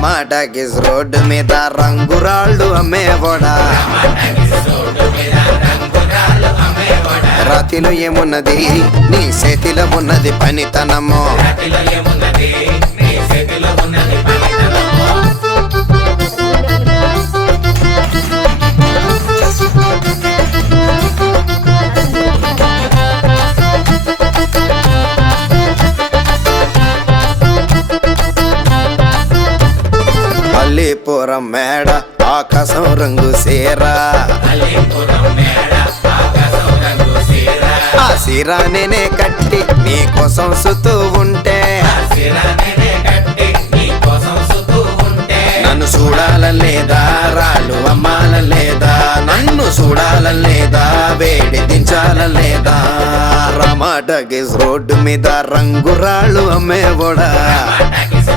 రమాటగిస్ road మీద రంగురాళ్ళు అమ్మేవాడా రాతిలో ఏమున్నది నీ చేతిలో ఉన్నది పనితనము అల్లీపురం మేడ ఆకాశం రంగు సీరా ఆ సీరా నేనే కట్టి నీ కోసం సుతూ ఉంటే నన్ను చూడాలలేదా రాళ్ళు అమ్మాలలేదా నన్ను చూడాలలేదా వేడి దించాలలేదా రమాటగిస్ రోడ్డు మీద రంగురాళ్ళు అమ్మేవాడా